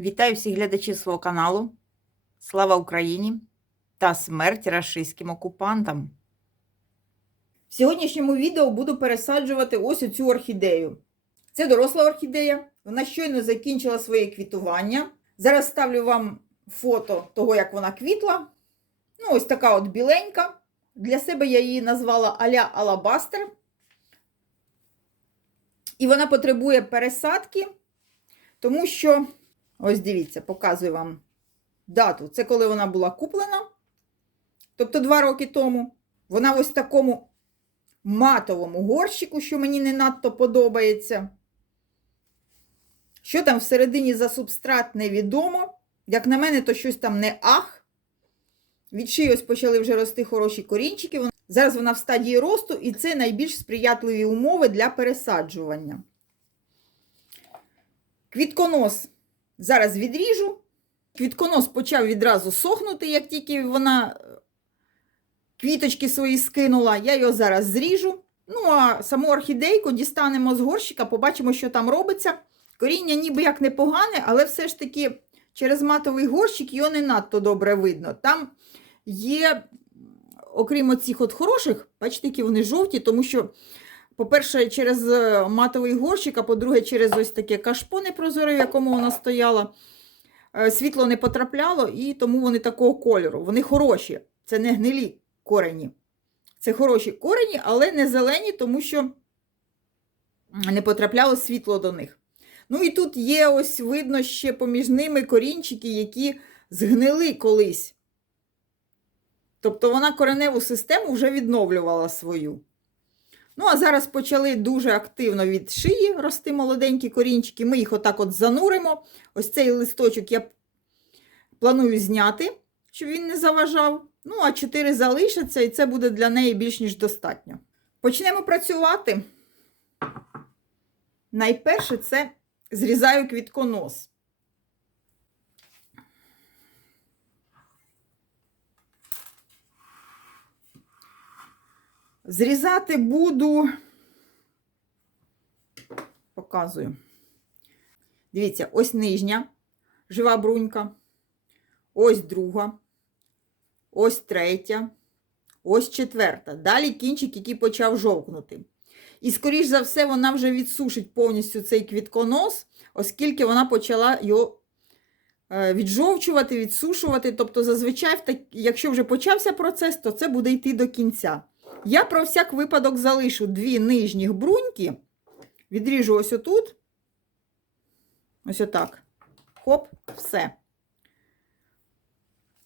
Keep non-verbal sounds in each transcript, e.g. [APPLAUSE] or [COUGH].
Вітаю всіх глядачів свого каналу. Слава Україні та смерть рашистським окупантам. В сьогоднішньому відео буду пересаджувати ось оцю орхідею. Це доросла орхідея. Вона щойно закінчила своє квітування. Зараз ставлю вам фото того, як вона квітла. Ну, ось така от біленька. Для себе я її назвала Аля Алабастер. І вона потребує пересадки, тому що. Ось дивіться, показую вам дату. Це коли вона була куплена. Тобто два роки тому. Вона ось в такому матовому горщику, що мені не надто подобається. Що там всередині за субстрат, невідомо. Як на мене, то щось там не ах. Від шиї ось почали вже рости хороші корінчики. Зараз вона в стадії росту, і це найбільш сприятливі умови для пересаджування. Квітконос. Зараз відріжу. Квітконос почав відразу сохнути, як тільки вона е, квіточки свої скинула. Я його зараз зріжу. Ну, а саму орхідейку дістанемо з горщика, побачимо, що там робиться. Коріння ніби як непогане, але все ж таки через матовий горщик його не надто добре видно. Там є, окрім оцих от хороших, бачите, які вони жовті, тому що. По-перше, через е, матовий горщик, а по-друге, через ось таке кашпо непрозоре, в якому вона стояла. Е, світло не потрапляло, і тому вони такого кольору. Вони хороші. Це не гнилі корені. Це хороші корені, але не зелені, тому що не потрапляло світло до них. Ну і тут є, ось видно, ще поміж ними корінчики, які згнили колись. Тобто вона кореневу систему вже відновлювала свою. Ну, а зараз почали дуже активно від шиї рости молоденькі корінчики. Ми їх отак от зануримо. Ось цей листочок я планую зняти, щоб він не заважав. Ну, а 4 залишаться, і це буде для неї більш ніж достатньо. Почнемо працювати. Найперше це зрізаю квітконос. Зрізати буду, показую. Дивіться, ось нижня жива брунька, ось друга, ось третя, ось четверта. Далі кінчик, який почав жовкнути. І, скоріш за все, вона вже відсушить повністю цей квітконос, оскільки вона почала його е, віджовчувати, відсушувати. Тобто, зазвичай, якщо вже почався процес, то це буде йти до кінця. Я про всяк випадок залишу дві нижніх бруньки, відріжу ось отут. Ось отак. Хоп, все.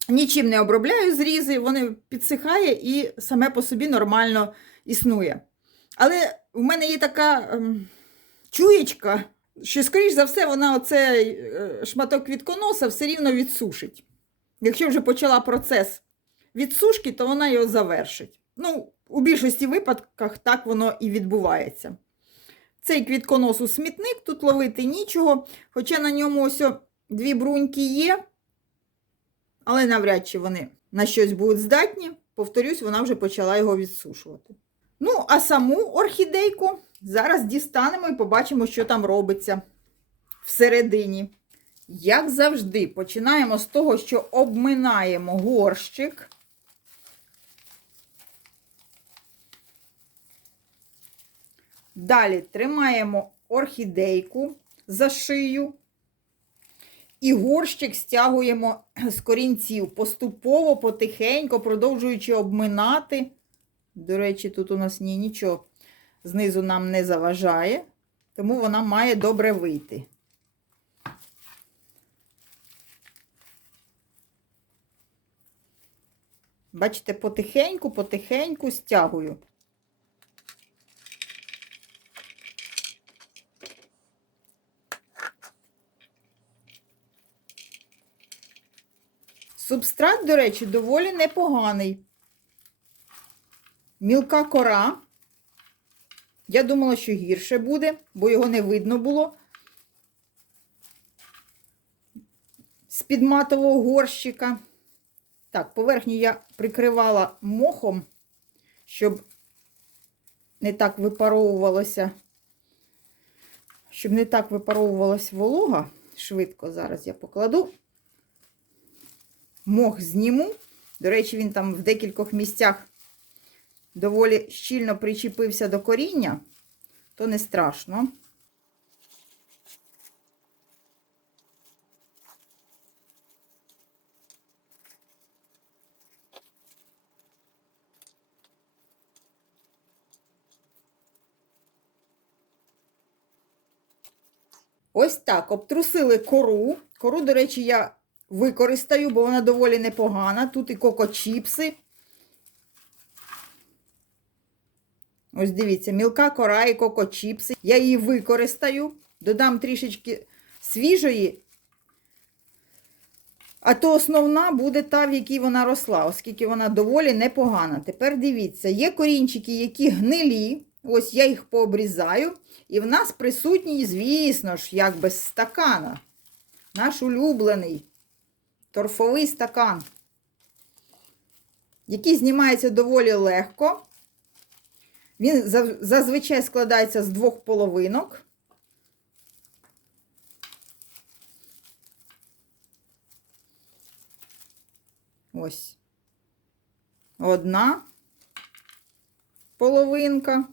Нічим не обробляю зрізи, вони підсихає і саме по собі нормально існує. Але в мене є така ем, чуєчка, що, скоріш за все, вона оцей е, шматок квітконоса все рівно відсушить. Якщо вже почала процес відсушки, то вона його завершить. Ну, у більшості випадках так воно і відбувається. Цей квітконос у смітник, тут ловити нічого, хоча на ньому ось дві бруньки є, але навряд чи вони на щось будуть здатні. Повторюсь, вона вже почала його відсушувати. Ну, а саму орхідейку зараз дістанемо і побачимо, що там робиться всередині. Як завжди, починаємо з того, що обминаємо горщик. Далі тримаємо орхідейку за шию. І горщик стягуємо з корінців поступово, потихеньку, продовжуючи обминати. До речі, тут у нас ні, нічого знизу нам не заважає, тому вона має добре вийти. Бачите, потихеньку, потихеньку стягую. Субстрат, до речі, доволі непоганий. Мілка кора. Я думала, що гірше буде, бо його не видно було. З-під матового горщика. Так, поверхню я прикривала мохом, щоб не так випаровувалося, щоб не так випаровувалась волога. Швидко зараз я покладу. Мох зніму. До речі, він там в декількох місцях доволі щільно причепився до коріння, то не страшно. Ось так, обтрусили кору. Кору, до речі, я використаю, бо вона доволі непогана. Тут і кокочіпси. Ось дивіться, мілка кора і кокочіпси. Я її використаю, додам трішечки свіжої, а то основна буде та, в якій вона росла, оскільки вона доволі непогана. Тепер дивіться, є корінчики, які гнилі. Ось я їх пообрізаю. І в нас присутній, звісно ж, як без стакана. Наш улюблений торфовий стакан, який знімається доволі легко. Він зазвичай складається з двох половинок. Ось. Одна половинка.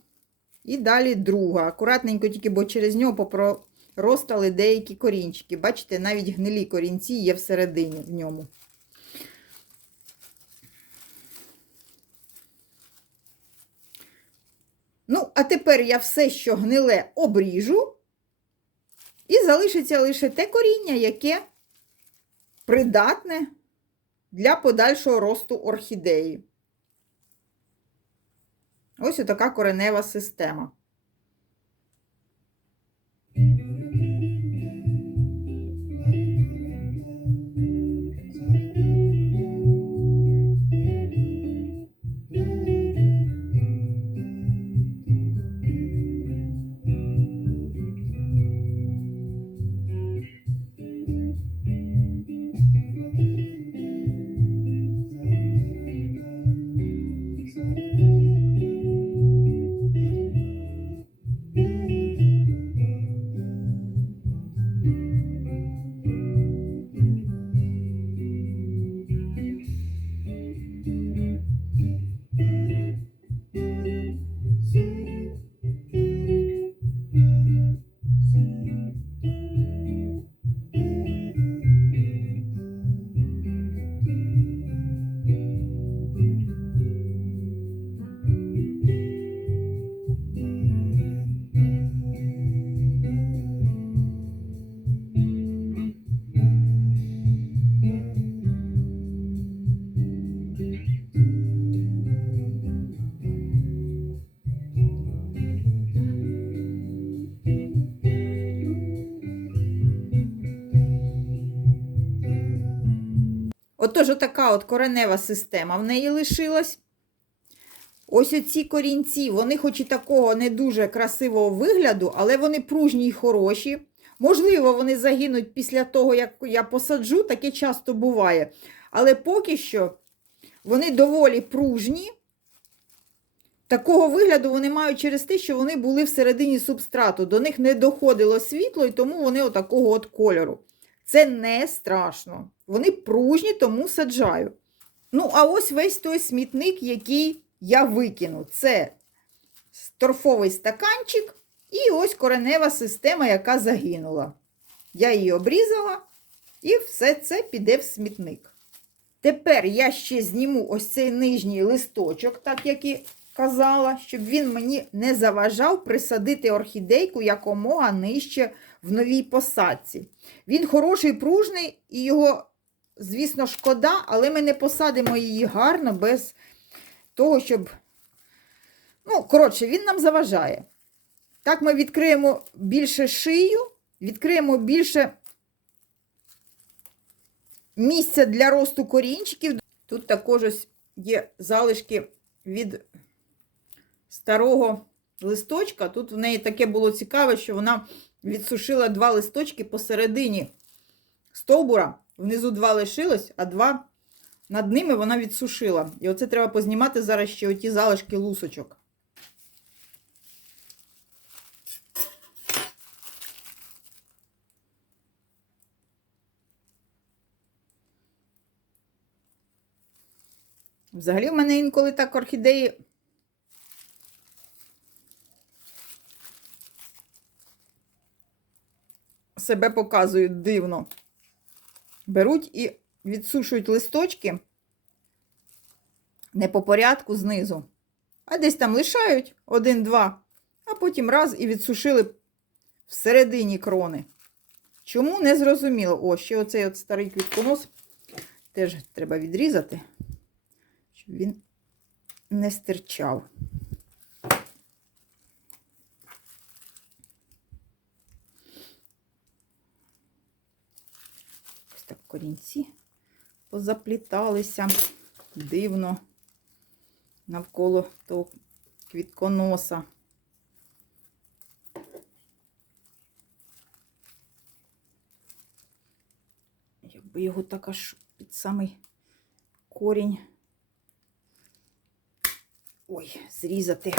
І далі друга. Акуратненько тільки, бо через нього попроростали деякі корінчики. Бачите, навіть гнилі корінці є всередині в ньому. Ну, а тепер я все, що гниле, обріжу. І залишиться лише те коріння, яке придатне для подальшого росту орхідеї. Ось така коренева система. Отож, отака от коренева система в неї лишилась. Ось оці корінці, вони хоч і такого не дуже красивого вигляду, але вони пружні й хороші. Можливо, вони загинуть після того, як я посаджу, таке часто буває. Але поки що вони доволі пружні. Такого вигляду вони мають через те, що вони були всередині субстрату. До них не доходило світло, і тому вони отакого от кольору. Це не страшно. Вони пружні, тому саджаю. Ну, а ось весь той смітник, який я викину. Це торфовий стаканчик і ось коренева система, яка загинула. Я її обрізала, і все це піде в смітник. Тепер я ще зніму ось цей нижній листочок, так як і казала, щоб він мені не заважав присадити орхідейку якомога нижче в новій посадці. Він хороший, пружний, і його, звісно, шкода, але ми не посадимо її гарно без того, щоб. Ну, коротше, він нам заважає. Так ми відкриємо більше шию, відкриємо більше місця для росту корінчиків. Тут також ось є залишки від старого листочка. Тут в неї таке було цікаве, що вона відсушила два листочки посередині стовбура. Внизу два лишилось, а два над ними вона відсушила. І оце треба познімати зараз ще оті залишки лусочок. Взагалі в мене інколи так орхідеї. Себе показують дивно. Беруть і відсушують листочки не по порядку знизу, а десь там лишають один-два, а потім раз і відсушили всередині крони. Чому не зрозуміло? О, ще оцей от старий квітконос теж треба відрізати, щоб він не стирчав. Ось так корінці позапліталися дивно навколо того квітконоса. Якби його так аж під самий корінь. Ой, зрізати.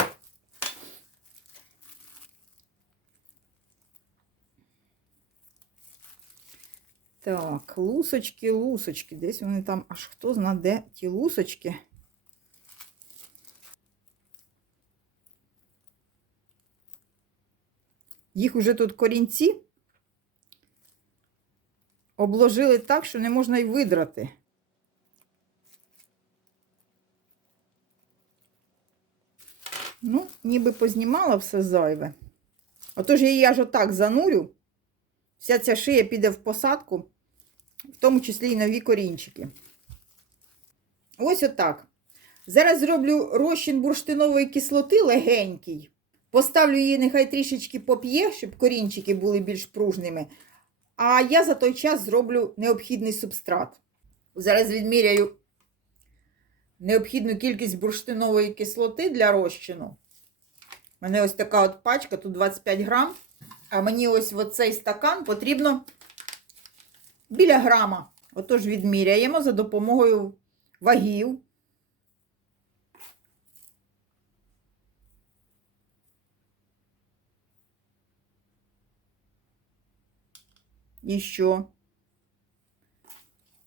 Так, лусочки, лусочки. Десь вони там, аж хто зна, де ті лусочки. Їх уже тут корінці обложили так, що не можна й видрати. Ну, ніби познімала все зайве. Отож я її аж отак занурю. Вся ця шия піде в посадку, в тому числі і нові корінчики. Ось отак. Зараз зроблю розчин бурштинової кислоти легенький. Поставлю її, нехай трішечки поп'є, щоб корінчики були більш пружними. А я за той час зроблю необхідний субстрат. Зараз відміряю необхідну кількість бурштинової кислоти для розчину. У мене ось така от пачка, тут 25 грам. А мені ось в цей стакан потрібно біля грама. Отож, відміряємо за допомогою вагів. І що?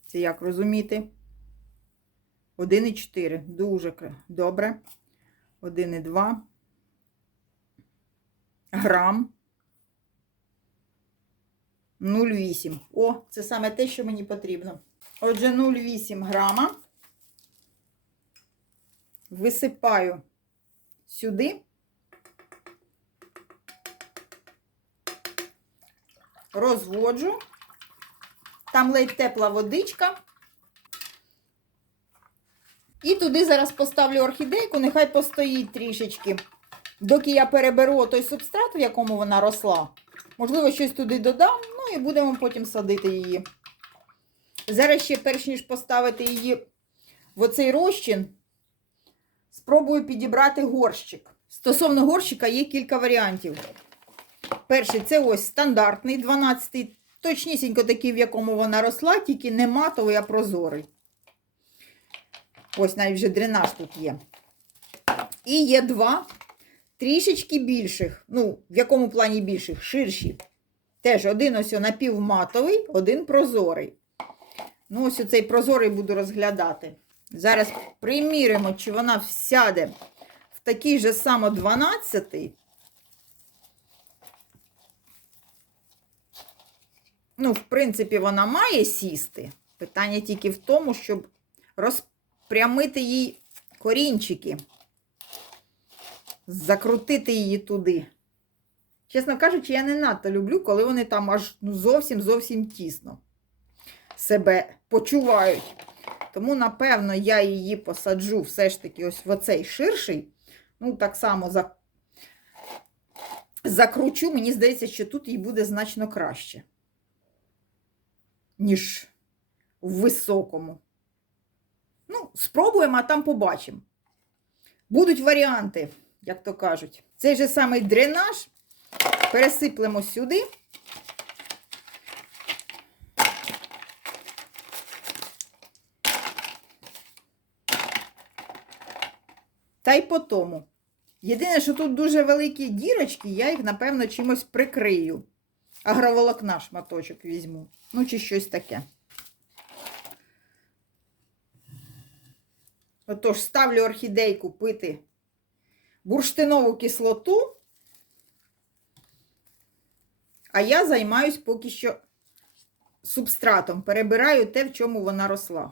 Це як розуміти? 1,4. Дуже добре. 1,2 грам. 0,8. О, це саме те, що мені потрібно. Отже, 0,8 грама. Висипаю сюди. Розводжу. Там ледь тепла водичка. І туди зараз поставлю орхідейку, нехай постоїть трішечки. Доки я переберу той субстрат, в якому вона росла. Можливо, щось туди додам, ну і будемо потім садити її. Зараз ще, перш ніж поставити її в оцей розчин, спробую підібрати горщик. Стосовно горщика є кілька варіантів. Перший це ось стандартний 12-й, точнісінько такий, в якому вона росла, тільки не матовий, а прозорий. Ось навіть вже дренаж тут є. І є два трішечки більших. Ну, в якому плані більших? Ширші. Теж один ось напівматовий, один прозорий. Ну, ось оцей прозорий буду розглядати. Зараз приміримо, чи вона сяде в такий же само 12-й. Ну, в принципі, вона має сісти. Питання тільки в тому, щоб розпрямити їй корінчики закрутити її туди. Чесно кажучи, я не надто люблю, коли вони там аж ну, зовсім зовсім тісно себе почувають. Тому, напевно, я її посаджу все ж таки ось в оцей ширший. Ну, так само за... закручу. Мені здається, що тут їй буде значно краще, ніж в високому. Ну, спробуємо, а там побачимо. Будуть варіанти як то кажуть. Цей же самий дренаж пересиплемо сюди. Та й по тому. Єдине, що тут дуже великі дірочки, я їх, напевно, чимось прикрию. Агроволокна шматочок візьму. Ну, чи щось таке. Отож, ставлю орхідейку пити бурштинову кислоту. А я займаюсь поки що субстратом. Перебираю те, в чому вона росла.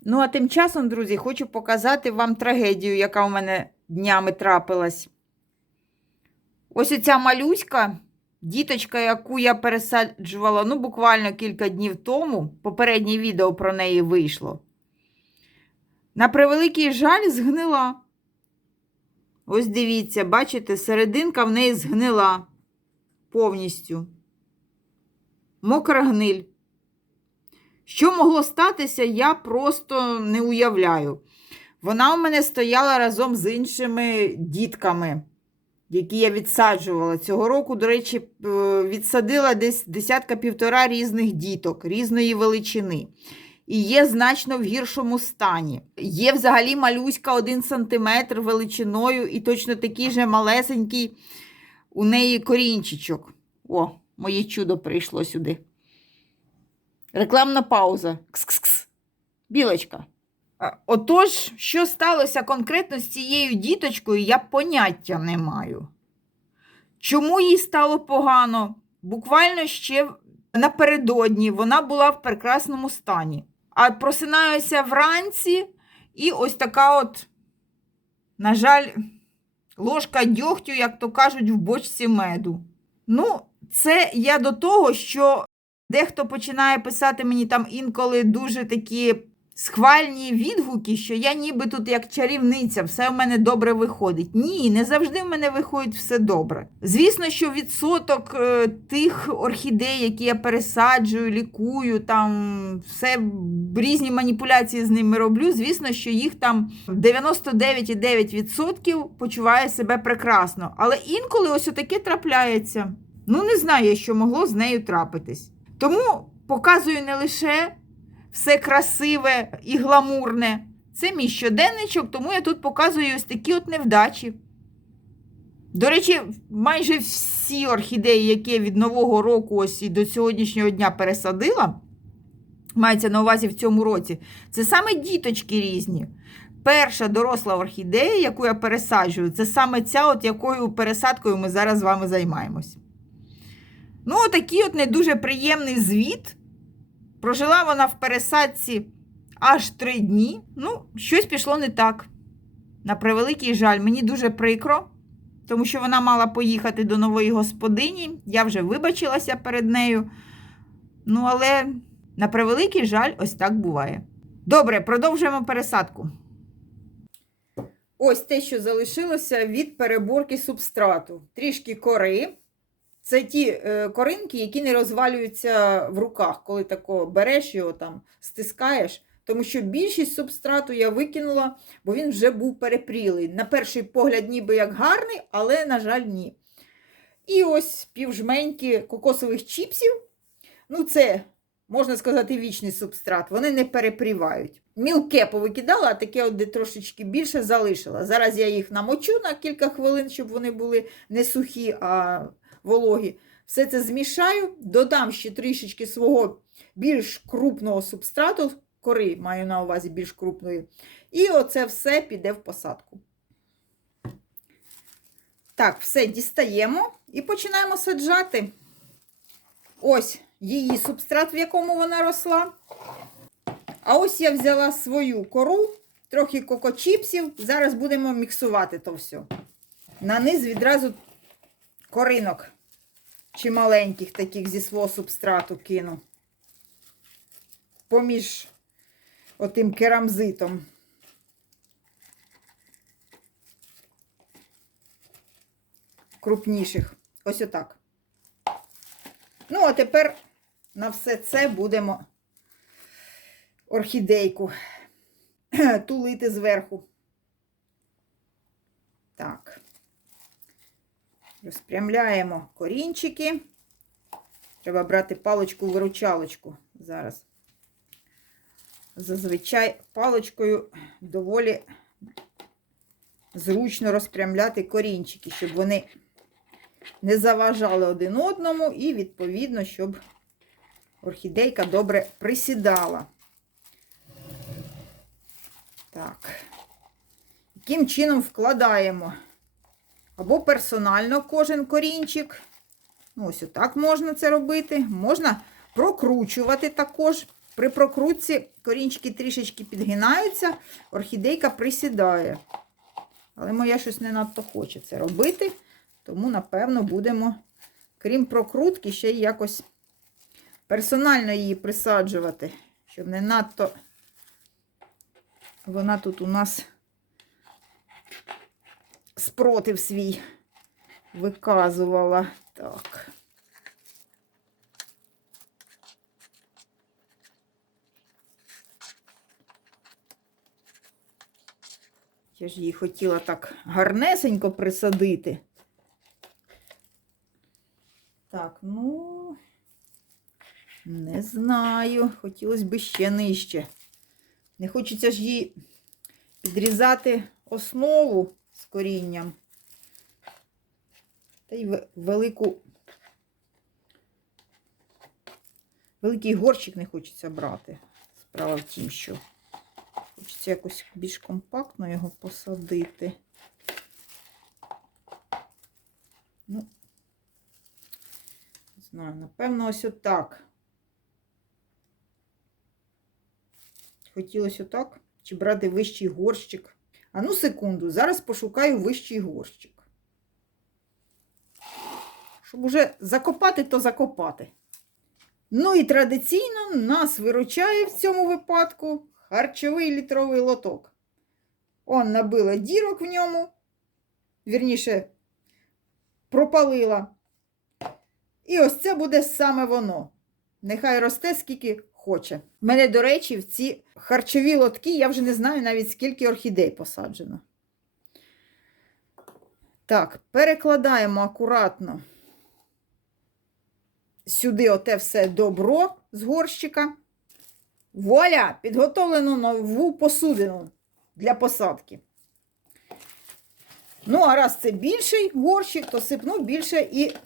Ну, а тим часом, друзі, хочу показати вам трагедію, яка у мене днями трапилась. Ось оця малюська, діточка, яку я пересаджувала ну, буквально кілька днів тому, попереднє відео про неї вийшло. На превеликий жаль, згнила. Ось дивіться, бачите, серединка в неї згнила повністю. Мокра гниль. Що могло статися, я просто не уявляю. Вона у мене стояла разом з іншими дітками, які я відсаджувала. Цього року, до речі, е, відсадила десь десятка-півтора різних діток різної величини. І є значно в гіршому стані. Є взагалі малюська 1 см величиною, і точно такий же малесенький у неї корінчичок. О, моє чудо прийшло сюди. Рекламна пауза. Кс-кс-кс. Білочка. Отож, що сталося конкретно з цією діточкою, я поняття не маю. Чому їй стало погано? Буквально ще напередодні вона була в прекрасному стані. А просинаюся вранці, і ось така от, на жаль, ложка дьогтю, як то кажуть, в бочці меду. Ну, це я до того, що Дехто починає писати мені там інколи дуже такі схвальні відгуки, що я ніби тут як чарівниця, все в мене добре виходить. Ні, не завжди в мене виходить все добре. Звісно, що відсоток е, тих орхідей, які я пересаджую, лікую, там все різні маніпуляції з ними роблю. Звісно, що їх там 99,9% почуває себе прекрасно. Але інколи ось отаке трапляється. Ну, не знаю, що могло з нею трапитись. Тому показую не лише все красиве і гламурне. Це мій щоденничок, тому я тут показую ось такі от невдачі. До речі, майже всі орхідеї, які я від Нового року ось і до сьогоднішнього дня пересадила, мається на увазі в цьому році, це саме діточки різні. Перша доросла орхідея, яку я пересаджую, це саме ця, от якою пересадкою ми зараз з вами займаємось. Ну, отакий от не дуже приємний звіт. Прожила вона в пересадці аж три дні. Ну, щось пішло не так. На превеликий жаль, мені дуже прикро, тому що вона мала поїхати до нової господині. Я вже вибачилася перед нею. Ну, але, на превеликий жаль, ось так буває. Добре, продовжуємо пересадку. Ось те, що залишилося від переборки субстрату. Трішки кори. Це ті е, коринки, які не розвалюються в руках, коли тако береш його там, стискаєш. Тому що більшість субстрату я викинула, бо він вже був перепрілий. На перший погляд, ніби як гарний, але, на жаль, ні. І ось півжменьки кокосових чіпсів. Ну, це, можна сказати, вічний субстрат. Вони не перепрівають. Мілке повикидала, а таке от де трошечки більше залишила. Зараз я їх намочу на кілька хвилин, щоб вони були не сухі, а вологі. Все це змішаю, додам ще трішечки свого більш крупного субстрату, кори маю на увазі більш крупної. І оце все піде в посадку. Так, все дістаємо і починаємо саджати. Ось її субстрат, в якому вона росла. А ось я взяла свою кору, трохи кокочіпсів. Зараз будемо міксувати то все. На низ відразу коринок чи маленьких таких зі свого субстрату кину. Поміж отим керамзитом. Крупніших. Ось отак. Ну, а тепер на все це будемо орхідейку [CLEARS THROAT] тулити зверху. Так. Розпрямляємо корінчики. Треба брати паличку-виручалочку зараз. Зазвичай паличкою доволі зручно розпрямляти корінчики, щоб вони не заважали один одному, і, відповідно, щоб орхідейка добре присідала. Так. Яким чином вкладаємо? Або персонально кожен корінчик. Ну, ось отак можна це робити. Можна прокручувати також. При прокрутці корінчики трішечки підгинаються, орхідейка присідає. Але моя щось не надто хоче це робити, тому, напевно, будемо, крім прокрутки, ще й якось персонально її присаджувати, щоб не надто вона тут у нас спротив свій виказувала. Так. Я ж її хотіла так гарнесенько присадити. Так, ну, не знаю. Хотілося б ще нижче. Не хочеться ж їй підрізати основу корінням. Та й велику. Великий горщик не хочеться брати. Справа в тім, що хочеться якось більш компактно його посадити. Ну, не знаю, напевно, ось отак. Хотілося отак. Чи брати вищий горщик. А ну, секунду, зараз пошукаю вищий горщик. Щоб уже закопати, то закопати. Ну і традиційно нас виручає в цьому випадку харчовий літровий лоток. Он набила дірок в ньому, вірніше, пропалила. І ось це буде саме воно. Нехай росте скільки хоче. У мене, до речі, в ці харчові лотки я вже не знаю навіть скільки орхідей посаджено. Так, перекладаємо акуратно сюди оте все добро з горщика. Вуаля! Підготовлено нову посудину для посадки. Ну, а раз це більший горщик, то сипну більше і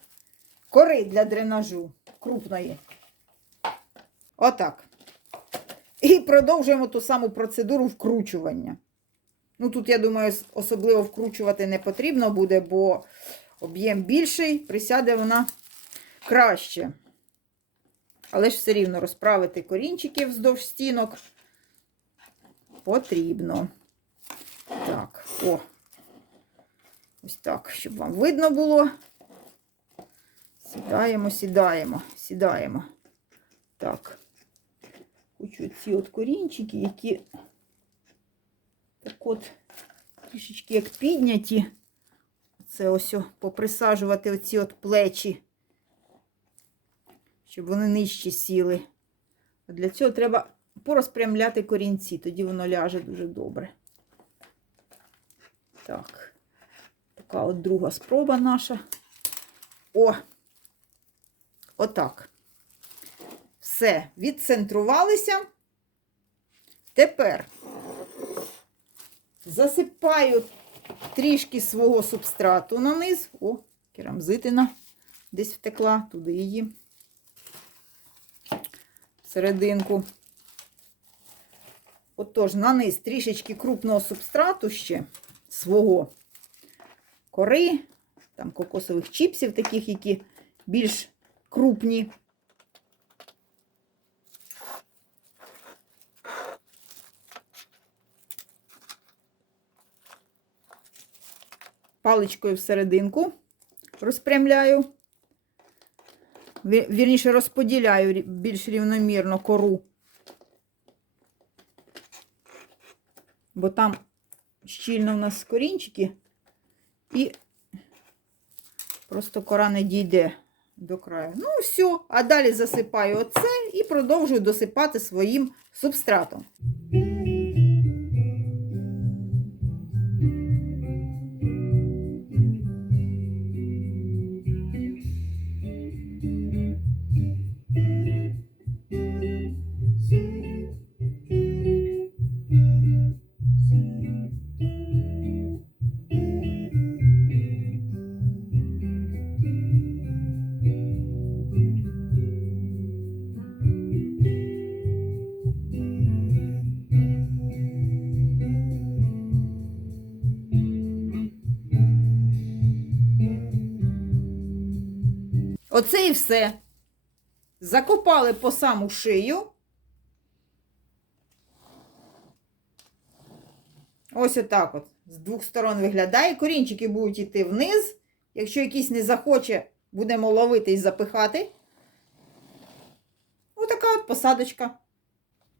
кори для дренажу крупної. Отак. І продовжуємо ту саму процедуру вкручування. Ну, тут, я думаю, особливо вкручувати не потрібно буде, бо об'єм більший, присяде вона краще. Але ж все рівно розправити корінчики вздовж стінок потрібно. Так, о. Ось так, щоб вам видно було. Сідаємо, сідаємо, сідаємо. Так. Хочу ці от корінчики, які так от трішечки як підняті. Це ось о, поприсаджувати оці от плечі, щоб вони нижче сіли. Для цього треба порозпрямляти корінці, тоді воно ляже дуже добре. Так, така от друга спроба наша. О! Отак. Все, відцентрувалися. Тепер засипаю трішки свого субстрату на низ. О, керамзитина десь втекла, туди її. Серединку. Отож, на низ трішечки крупного субстрату ще свого кори, там кокосових чіпсів, таких, які більш крупні. Паличкою всерединку розпрямляю. Вірніше розподіляю більш рівномірно кору. Бо там щільно в нас корінчики і просто кора не дійде до краю. Ну, все. А далі засипаю оце і продовжую досипати своїм субстратом. Оце і все. Закопали по саму шию. Ось отак от. З двох сторон виглядає. Корінчики будуть йти вниз. Якщо якийсь не захоче, будемо ловити і запихати. Отака от посадочка.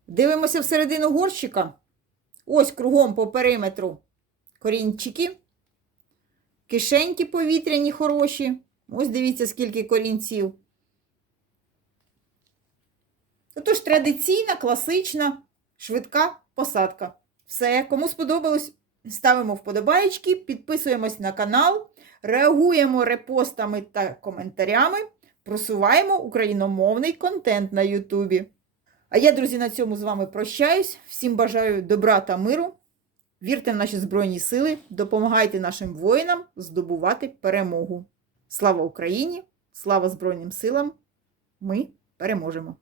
Дивимося всередину горщика. Ось кругом по периметру корінчики. Кишеньки повітряні хороші. Ось дивіться, скільки корінців. Отож, традиційна, класична, швидка посадка. Все, кому сподобалось, ставимо вподобаєчки, підписуємось на канал, реагуємо репостами та коментарями, просуваємо україномовний контент на Ютубі. А я, друзі, на цьому з вами прощаюсь. Всім бажаю добра та миру. Вірте в наші Збройні Сили, допомагайте нашим воїнам здобувати перемогу. Слава Україні! Слава Збройним силам! Ми переможемо!